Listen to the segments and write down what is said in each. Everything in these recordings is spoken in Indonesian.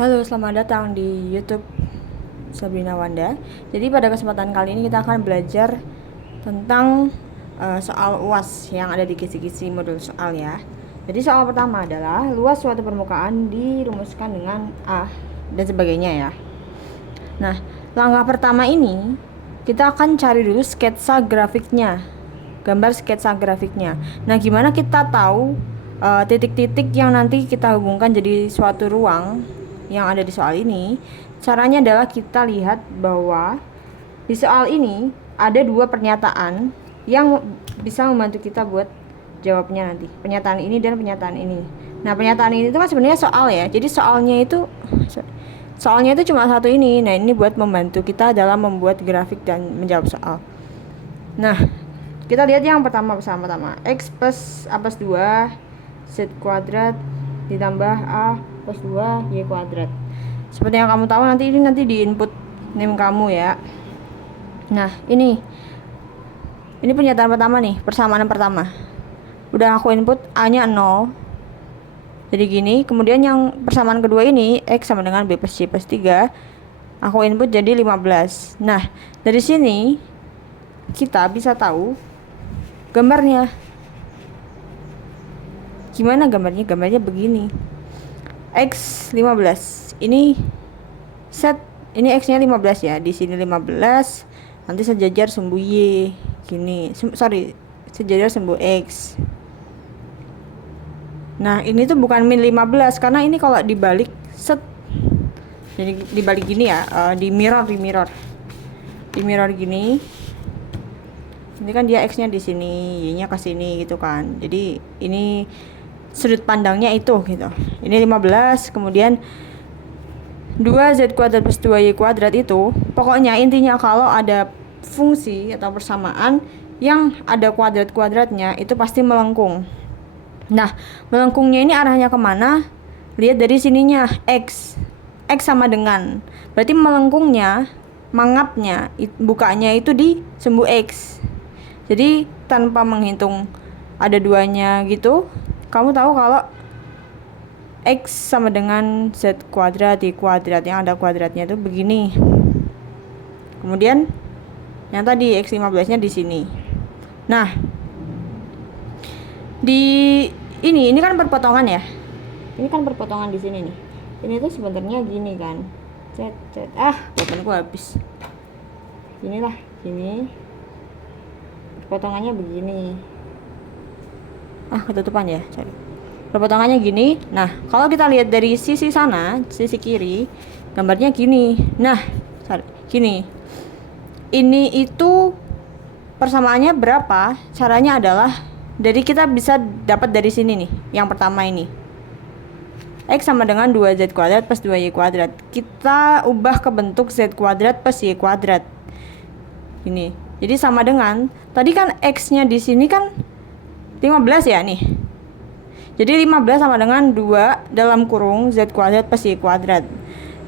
Halo, selamat datang di YouTube Sabrina Wanda. Jadi pada kesempatan kali ini kita akan belajar tentang soal UAS yang ada di kisi-kisi modul soal ya. Jadi soal pertama adalah luas suatu permukaan dirumuskan dengan A dan sebagainya ya. Nah, langkah pertama ini kita akan cari dulu sketsa grafiknya, gambar sketsa grafiknya. Nah, gimana kita tahu titik-titik yang nanti kita hubungkan jadi suatu ruang yang ada di soal ini? Caranya adalah kita lihat bahwa di soal ini ada dua pernyataan yang bisa membantu kita buat jawabnya nanti. Pernyataan ini dan pernyataan ini. Nah, pernyataan ini itu kan sebenarnya soal ya. Jadi soalnya itu cuma satu ini. Nah, ini buat membantu kita dalam membuat grafik dan menjawab soal. Nah, kita lihat yang pertama bersama-tama. X plus A plus 2 Z kuadrat ditambah A plus 2 Y kuadrat. Seperti yang kamu tahu nanti di input name kamu ya. Nah, ini pernyataan pertama nih, persamaan pertama. Udah aku input A-nya 0. Jadi gini, kemudian yang persamaan kedua ini X sama dengan B plus C plus 3. Aku input jadi 15. Nah, dari sini kita bisa tahu gambarnya. Gimana gambarnya? Gambarnya begini. X 15. Ini set, ini X-nya 15 ya. Di sini 15. Nanti sejajar sumbu Y. Gini. Sejajar sumbu X. Nah, ini tuh bukan min 15 karena ini kalau dibalik set. Jadi dibalik gini ya, di mirror gini. Ini kan dia X-nya di sini, Y-nya ke sini gitu kan. Jadi ini sudut pandangnya itu gitu. Ini 15, kemudian 2Z kuadrat plus 2Y kuadrat itu, pokoknya intinya kalau ada fungsi atau persamaan yang ada kuadrat-kuadratnya itu pasti melengkung. Nah, melengkungnya ini arahnya kemana? Lihat dari sininya, X sama dengan, berarti melengkungnya, mangapnya, bukanya itu di sumbu X. Jadi tanpa menghitung ada duanya gitu, kamu tahu kalau X sama dengan Z kuadrat Y kuadrat yang ada kuadratnya itu begini. Kemudian yang tadi X 15 nya di sini. Nah, ini kan perpotongan ya. Ini kan perpotongan di sini nih. Ini tuh sebenarnya gini kan. Pulpenku habis. Inilah, gini. Perpotongannya begini. Ketutupan ya, sorry. Perpotongannya gini. Nah, kalau kita lihat dari sisi sana, sisi kiri, gambarnya gini. Nah, gini. Ini itu persamaannya berapa? Caranya adalah dari kita bisa dapat dari sini nih, yang pertama ini. X sama dengan 2Z kuadrat plus 2Y kuadrat. Kita ubah ke bentuk Z kuadrat plus Y kuadrat. Ini. Jadi sama dengan, tadi kan X-nya di sini kan 15 ya nih. Jadi 15 sama dengan 2 dalam kurung Z kuadrat plus Y kuadrat.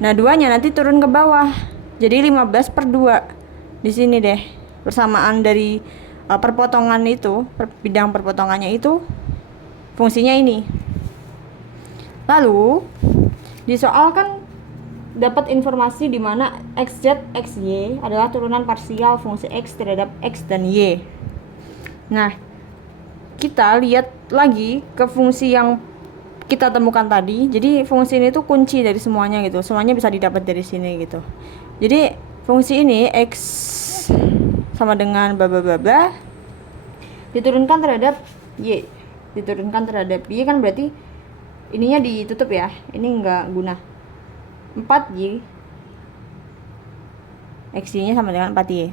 Nah, 2-nya nanti turun ke bawah. Jadi 15 per 2. Di sini deh. Persamaan dari perpotongan itu, bidang perpotongannya itu fungsinya ini. Lalu di soal kan dapat informasi di mana XZ, XY adalah turunan parsial fungsi X terhadap X dan Y. Nah, kita lihat lagi ke fungsi yang kita temukan tadi. Jadi fungsi ini tuh kunci dari semuanya gitu. Semuanya bisa didapat dari sini gitu. Jadi fungsi ini X sama dengan bla bla bla bla diturunkan terhadap Y. Diturunkan terhadap Y kan berarti ininya ditutup ya. Ini enggak guna. 4Y X-nya sama dengan 4Y.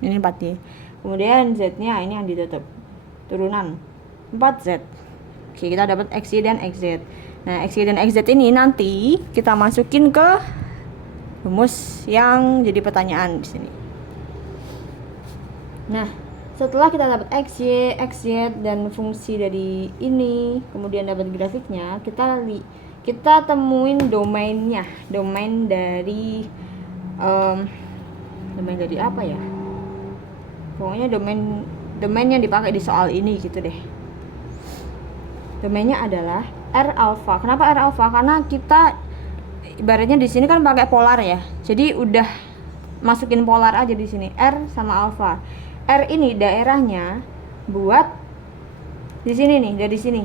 Ini 4Y. Kemudian Z-nya ini yang ditutup. Turunan 4Z. Oke, kita dapat XY dan XZ. Nah, XY dan XZ ini nanti kita masukin ke rumus yang jadi pertanyaan di sini. Nah, setelah kita dapat XY, XZ dan fungsi dari ini, kemudian dapat grafiknya, kita temuin domainnya. Domain dari apa ya? Pokoknya domain yang dipakai di soal ini gitu deh. Domainnya adalah R alpha. Kenapa R alpha? Karena kita ibaratnya di sini kan pakai polar ya, jadi udah masukin polar aja di sini, R sama alfa. R ini daerahnya buat di sini nih, dari sini.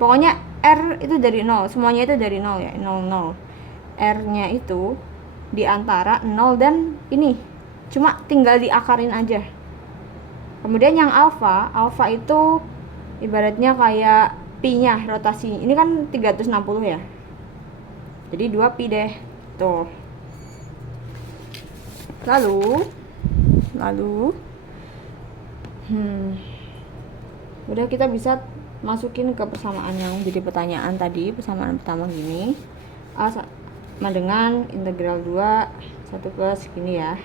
Pokoknya R itu dari 0, semuanya itu dari 0 ya, 0 0. R-nya itu di antara 0 dan ini. Cuma tinggal diakarin aja. Kemudian yang alfa, alfa itu ibaratnya kayak pi-nya rotasi. Ini kan 360 ya. Jadi 2 pi deh. Tuh. Lalu udah kita bisa masukin ke persamaan yang jadi pertanyaan tadi. Persamaan pertama gini, A sama dengan integral 2 1 plus gini ya.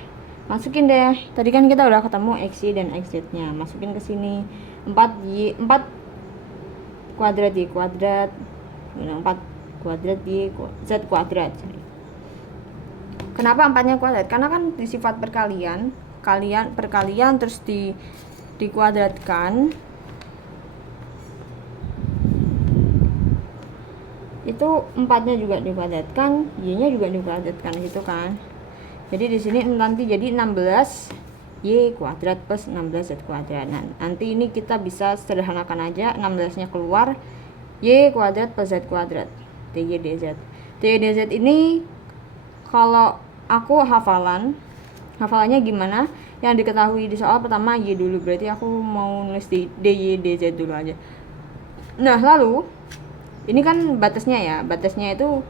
Masukin deh, tadi kan kita udah ketemu xy dan xz nya, masukin ke sini. 4 kuadrat y kuadrat 4 kuadrat y z kuadrat. Kenapa 4-nya kuadrat? Karena kan di sifat perkalian terus dikuadratkan, itu 4-nya juga dikuadratkan, y-nya juga dikuadratkan gitu kan. Jadi di sini nanti jadi 16 y kuadrat plus 16 z kuadrat. Nah, nanti ini kita bisa sederhanakan aja, 16-nya keluar, y kuadrat plus z kuadrat, dy dz. Dy dz ini kalau aku hafalannya gimana? Yang diketahui di soal pertama y dulu, berarti aku mau nulis di dy dz dulu aja. Nah, lalu ini kan batasnya itu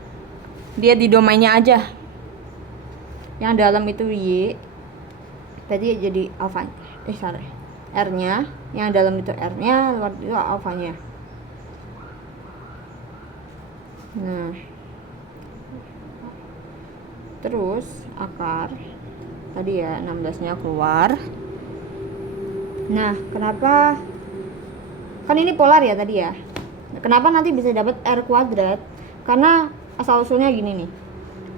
dia di domainnya aja. Yang dalam itu y, tadi jadi alfa, r-nya, yang dalam itu r-nya, luar itu alfanya. Nah, terus akar tadi ya, 16-nya keluar. Nah, kenapa kan ini polar ya tadi ya, kenapa nanti bisa dapat r kuadrat? Karena asal usulnya gini nih,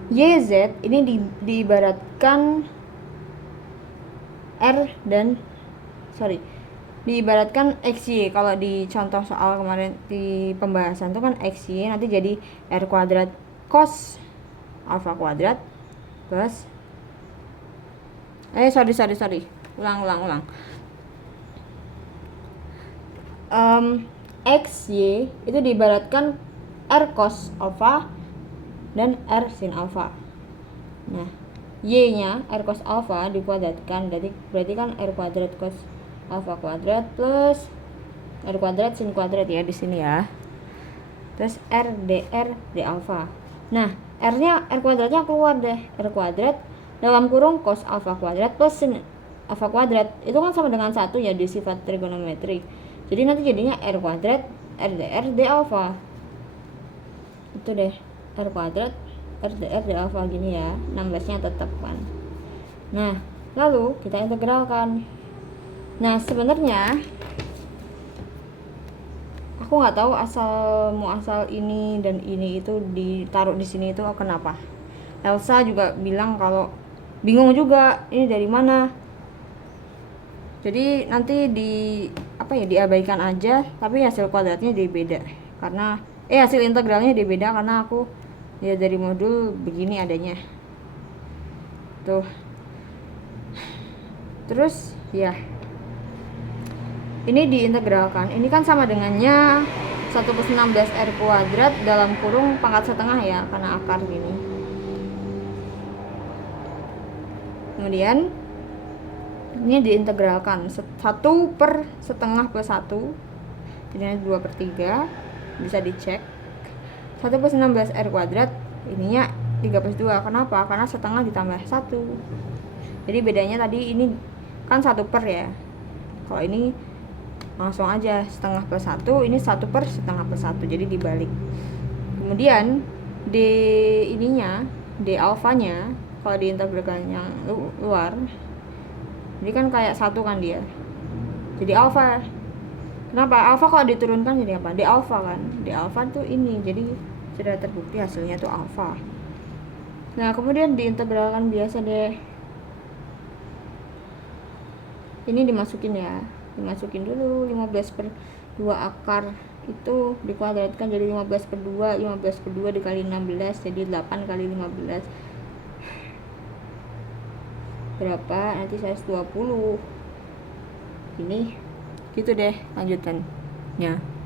YZ ini diibaratkan diibaratkan XY. Kalau di contoh soal kemarin di pembahasan itu kan XY, nanti jadi R kuadrat cos alfa kuadrat plus ulang XY itu diibaratkan R cos alfa dan R sin alfa. Nah, y-nya R cos alfa dikuadratkan, berarti kan R kuadrat cos alfa kuadrat plus R kuadrat sin kuadrat ya di sini ya. Terus R dr d alfa. Nah, R-nya R kuadratnya keluar deh. R kuadrat dalam kurung cos alfa kuadrat plus sin alfa kuadrat. Itu kan sama dengan 1 ya di sifat trigonometri. Jadi nanti jadinya R kuadrat R dr d alfa. Itu deh. R kuadrat R dr d alfa gini ya, 16-nya tetap kan. Nah, lalu kita integralkan. Nah, sebenarnya aku nggak tahu asal ini dan ini itu ditaruh di sini itu kenapa. Elsa juga bilang kalau bingung juga ini dari mana. Jadi nanti diabaikan aja, tapi hasil kuadratnya beda karena hasil integralnya beda karena aku ya dari modul begini adanya tuh. Terus ya ini diintegralkan, ini kan sama dengannya 1 plus 16 R kuadrat dalam kurung pangkat setengah ya, karena akar gini. Kemudian ini diintegralkan 1 per setengah plus 1, jadi 2/3, bisa dicek. 1 plus 16 R kuadrat ininya 3 plus 2. Kenapa? Karena setengah ditambah 1. Jadi bedanya tadi ini kan 1 per ya. Kalau ini langsung aja setengah plus 1, ini 1 per setengah plus 1, jadi dibalik. Kemudian D ininya, D alfanya kalau diintegralkan yang luar, ini kan kayak 1 kan dia, jadi alfa. Kenapa? Alfa kalau diturunkan jadi apa? D alfa kan. D alfa tuh ini, jadi sudah terbukti hasilnya tuh alfa. Nah, kemudian diintegralkan biasa deh. Ini dimasukin ya. Dimasukin dulu 15/3 2 akar itu dikuadratkan jadi 15 per 2, 15 per 2 dikali 16 jadi 8 kali 15 berapa, nanti 120. Ini gitu deh lanjutannya.